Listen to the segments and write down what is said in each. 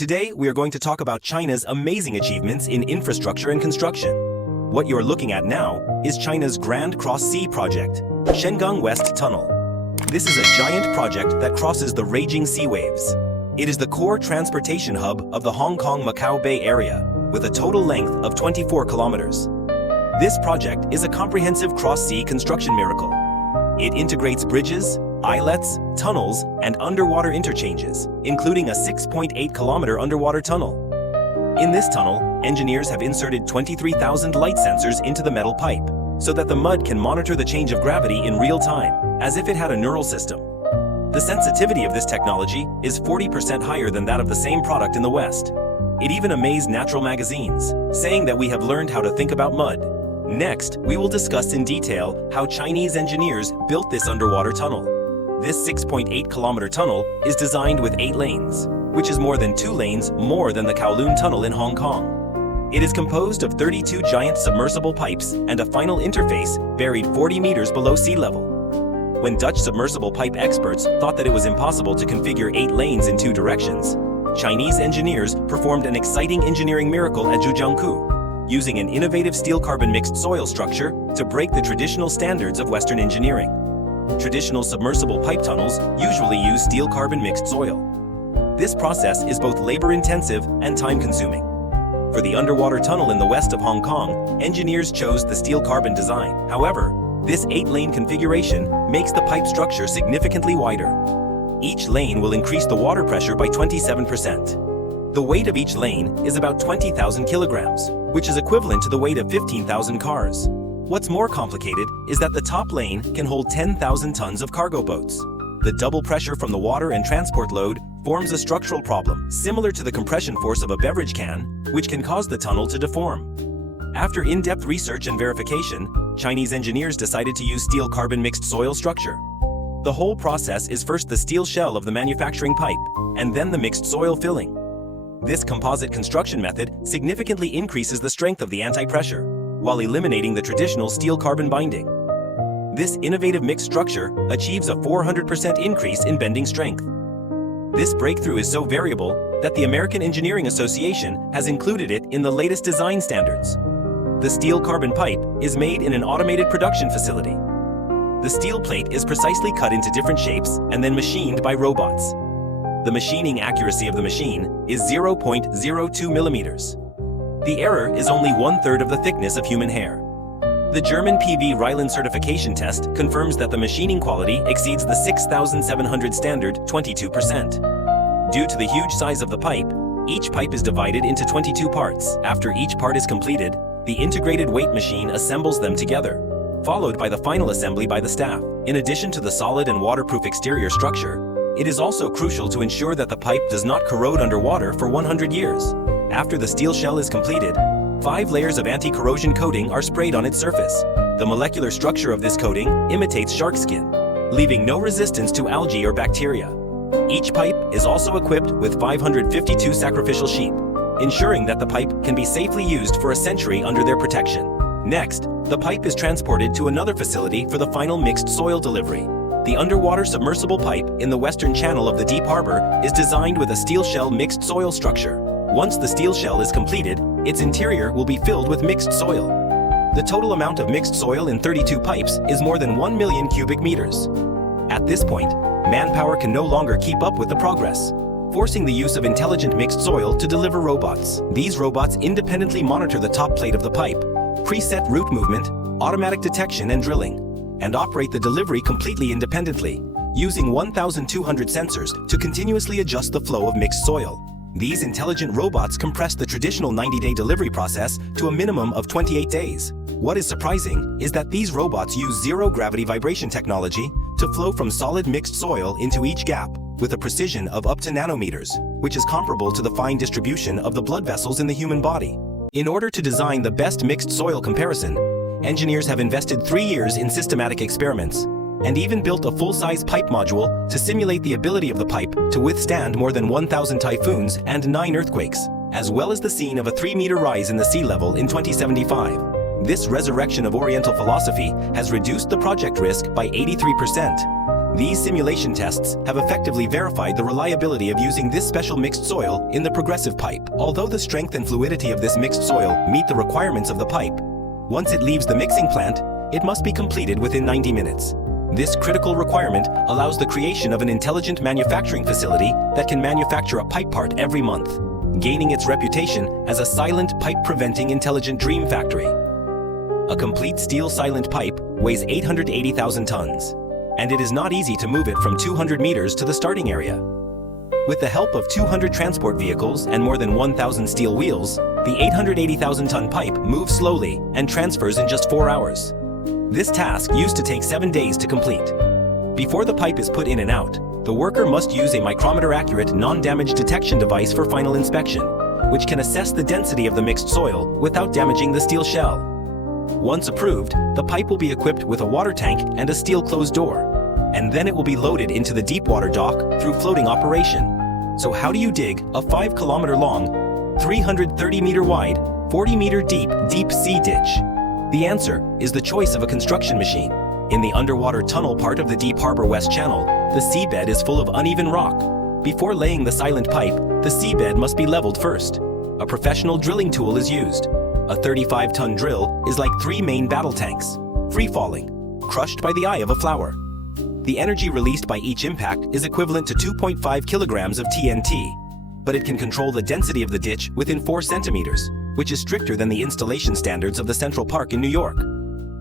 Today, we are going to talk about China's amazing achievements in infrastructure and construction. What you're looking at now is China's Grand Cross Sea project, Shengang West Tunnel. This is a giant project that crosses the raging sea waves. It is the core transportation hub of the Hong Kong-Macau Bay Area, with a total length of 24 kilometers. This project is a comprehensive cross-sea construction miracle. It integrates bridges, islets, tunnels, and underwater interchanges, including a 6.8-kilometer underwater tunnel. In this tunnel, engineers have inserted 23,000 light sensors into the metal pipe, so that the mud can monitor the change of gravity in real time, as if it had a neural system. The sensitivity of this technology is 40% higher than that of the same product in the West. It even amazed natural magazines, saying that we have learned how to think about mud. Next, we will discuss in detail how Chinese engineers built this underwater tunnel. This 6.8-kilometer tunnel is designed with 8 lanes, which is more than 2 lanes more than the Kowloon Tunnel in Hong Kong. It is composed of 32 giant submersible pipes and a final interface buried 40 meters below sea level. When Dutch submersible pipe experts thought that it was impossible to configure 8 lanes in 2 directions, Chinese engineers performed an exciting engineering miracle at Zhujiangku, using an innovative steel-carbon mixed soil structure to break the traditional standards of Western engineering. Traditional submersible pipe tunnels usually use steel-carbon mixed soil. This process is both labor-intensive and time-consuming. For the underwater tunnel in the west of Hong Kong, engineers chose the steel-carbon design. However, this 8-lane configuration makes the pipe structure significantly wider. Each lane will increase the water pressure by 27%. The weight of each lane is about 20,000 kilograms, which is equivalent to the weight of 15,000 cars. What's more complicated is that the top lane can hold 10,000 tons of cargo boats. The double pressure from the water and transport load forms a structural problem similar to the compression force of a beverage can, which can cause the tunnel to deform. After in-depth research and verification, Chinese engineers decided to use steel-carbon mixed soil structure. The whole process is first the steel shell of the manufacturing pipe, and then the mixed soil filling. This composite construction method significantly increases the strength of the anti-pressure, while eliminating the traditional steel-carbon binding. This innovative mixed structure achieves a 400% increase in bending strength. This breakthrough is so variable that the American Engineering Association has included it in the latest design standards. The steel-carbon pipe is made in an automated production facility. The steel plate is precisely cut into different shapes and then machined by robots. The machining accuracy of the machine is 0.02 millimeters. The error is only 1/3 of the thickness of human hair. The German PV Ryland certification test confirms that the machining quality exceeds the 6,700 standard 22%. Due to the huge size of the pipe, each pipe is divided into 22 parts. After each part is completed, the integrated weight machine assembles them together, followed by the final assembly by the staff. In addition to the solid and waterproof exterior structure, it is also crucial to ensure that the pipe does not corrode underwater for 100 years. After the steel shell is completed, 5 layers of anti-corrosion coating are sprayed on its surface. The molecular structure of this coating imitates shark skin, leaving no resistance to algae or bacteria. Each pipe is also equipped with 552 sacrificial sheep, ensuring that the pipe can be safely used for a century under their protection. Next, the pipe is transported to another facility for the final mixed soil delivery. The underwater submersible pipe in the western channel of the Deep Harbor is designed with a steel shell mixed soil structure. Once the steel shell is completed, its interior will be filled with mixed soil. The total amount of mixed soil in 32 pipes is more than 1 million cubic meters. At this point, manpower can no longer keep up with the progress, forcing the use of intelligent mixed soil to deliver robots. These robots independently monitor the top plate of the pipe, preset route movement, automatic detection and drilling, and operate the delivery completely independently, using 1,200 sensors to continuously adjust the flow of mixed soil. These intelligent robots compress the traditional 90-day delivery process to a minimum of 28 days. What is surprising is that these robots use zero-gravity vibration technology to flow from solid mixed soil into each gap with a precision of up to nanometers, which is comparable to the fine distribution of the blood vessels in the human body. In order to design the best mixed soil comparison, engineers have invested 3 years in systematic experiments, and even built a full-size pipe module to simulate the ability of the pipe to withstand more than 1,000 typhoons and 9 earthquakes, as well as the scene of a 3-meter rise in the sea level in 2075. This resurrection of Oriental philosophy has reduced the project risk by 83%. These simulation tests have effectively verified the reliability of using this special mixed soil in the progressive pipe. Although the strength and fluidity of this mixed soil meet the requirements of the pipe, once it leaves the mixing plant, it must be completed within 90 minutes. This critical requirement allows the creation of an intelligent manufacturing facility that can manufacture a pipe part every month, gaining its reputation as a silent pipe-preventing intelligent dream factory. A complete steel silent pipe weighs 880,000 tons, and it is not easy to move it from 200 meters to the starting area. With the help of 200 transport vehicles and more than 1,000 steel wheels, the 880,000-ton pipe moves slowly and transfers in just 4 hours. This task used to take 7 days to complete. Before the pipe is put in and out, the worker must use a micrometer-accurate non-damage detection device for final inspection, which can assess the density of the mixed soil without damaging the steel shell. Once approved, the pipe will be equipped with a water tank and a steel closed door, and then it will be loaded into the deep water dock through floating operation. So how do you dig a 5-kilometer long, 330-meter wide, 40-meter deep sea ditch? The answer is the choice of a construction machine. In the underwater tunnel part of the Deep Harbor West Channel, the seabed is full of uneven rock. Before laying the silent pipe, the seabed must be leveled first. A professional drilling tool is used. A 35-ton drill is like 3 main battle tanks, free-falling, crushed by the eye of a flower. The energy released by each impact is equivalent to 2.5 kilograms of TNT, but it can control the density of the ditch within 4 centimeters, which is stricter than the installation standards of the Central Park in New York.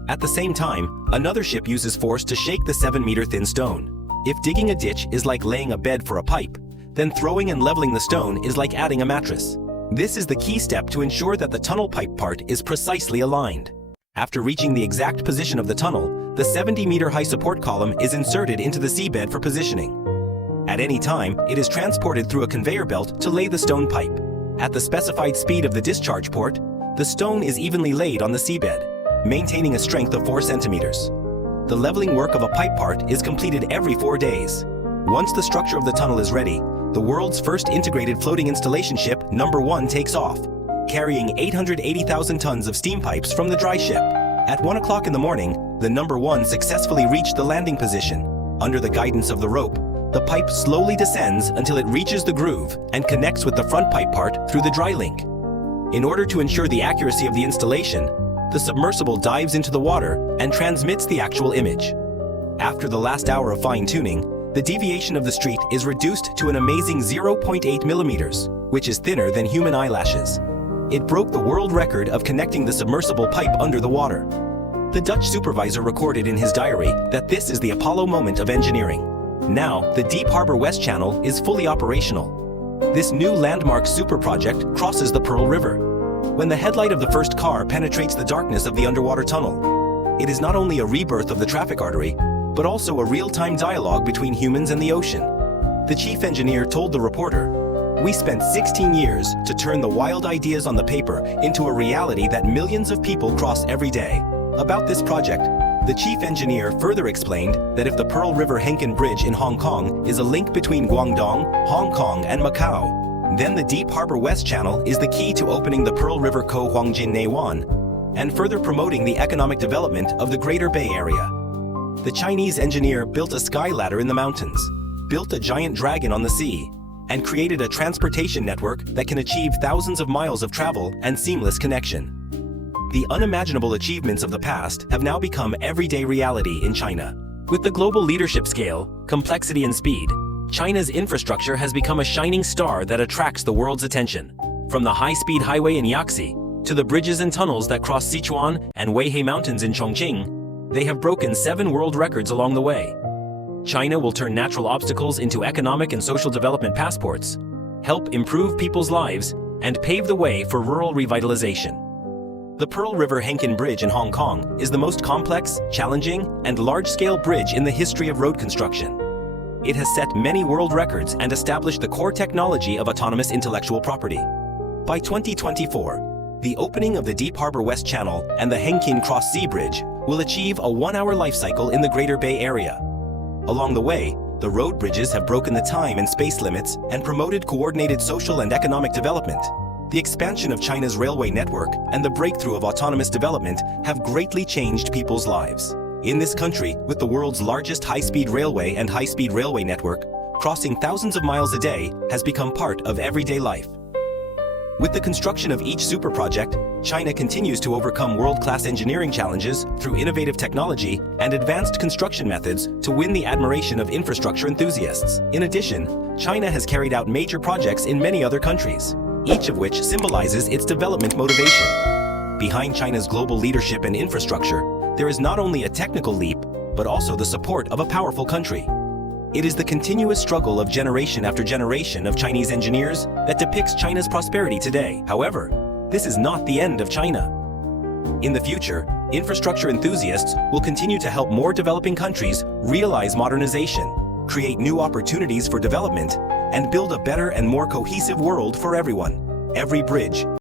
At the same time, another ship uses force to shake the 7-meter thin stone. If digging a ditch is like laying a bed for a pipe, then throwing and leveling the stone is like adding a mattress. This is the key step to ensure that the tunnel pipe part is precisely aligned. After reaching the exact position of the tunnel, the 70-meter high support column is inserted into the seabed for positioning. At any time, it is transported through a conveyor belt to lay the stone pipe. At the specified speed of the discharge port, the stone is evenly laid on the seabed, maintaining a strength of 4 centimeters. The leveling work of a pipe part is completed every 4 days. Once the structure of the tunnel is ready, the world's first integrated floating installation ship, Number 1, takes off, carrying 880,000 tons of steam pipes from the dry ship. At 1 o'clock in the morning, the Number 1 successfully reached the landing position. Under the guidance of the rope, the pipe slowly descends until it reaches the groove and connects with the front pipe part through the dry link. In order to ensure the accuracy of the installation, the submersible dives into the water and transmits the actual image. After the last hour of fine-tuning, the deviation of the street is reduced to an amazing 0.8 millimeters, which is thinner than human eyelashes. It broke the world record of connecting the submersible pipe under the water. The Dutch supervisor recorded in his diary that this is the Apollo moment of engineering. Now, the Deep Harbor West Channel is fully operational. This new landmark super project crosses the Pearl River. When the headlight of the first car penetrates the darkness of the underwater tunnel, it is not only a rebirth of the traffic artery, but also a real-time dialogue between humans and the ocean. The chief engineer told the reporter, "We spent 16 years to turn the wild ideas on the paper into a reality that millions of people cross every day." About this project, the chief engineer further explained that if the Pearl River Henkin Bridge in Hong Kong is a link between Guangdong, Hong Kong, and Macau, then the Deep Harbor West Channel is the key to opening the Pearl River Ko Huangjin Neiwan and further promoting the economic development of the Greater Bay Area. The Chinese engineer built a sky ladder in the mountains, built a giant dragon on the sea, and created a transportation network that can achieve thousands of miles of travel and seamless connection. The unimaginable achievements of the past have now become everyday reality in China. With the global leadership scale, complexity, and speed, China's infrastructure has become a shining star that attracts the world's attention. From the high-speed highway in Yaxi to the bridges and tunnels that cross Sichuan and Weihai Mountains in Chongqing, they have broken 7 world records along the way. China will turn natural obstacles into economic and social development passports, help improve people's lives, and pave the way for rural revitalization. The Pearl River Henkin Bridge in Hong Kong is the most complex, challenging, and large-scale bridge in the history of road construction. It has set many world records and established the core technology of autonomous intellectual property. By 2024, the opening of the Deep Harbor West Channel and the Henkin Cross Sea Bridge will achieve a 1-hour life cycle in the Greater Bay Area. Along the way, the road bridges have broken the time and space limits and promoted coordinated social and economic development. The expansion of China's railway network and the breakthrough of autonomous development have greatly changed people's lives. In this country, with the world's largest high-speed railway and high-speed railway network, crossing thousands of miles a day has become part of everyday life. With the construction of each super project, China continues to overcome world-class engineering challenges through innovative technology and advanced construction methods to win the admiration of infrastructure enthusiasts. In addition, China has carried out major projects in many other countries, each of which symbolizes its development motivation. Behind China's global leadership and infrastructure, there is not only a technical leap, but also the support of a powerful country. It is the continuous struggle of generation after generation of Chinese engineers that depicts China's prosperity today. However, this is not the end of China. In the future, infrastructure enthusiasts will continue to help more developing countries realize modernization, create new opportunities for development, and build a better and more cohesive world for everyone. Every bridge,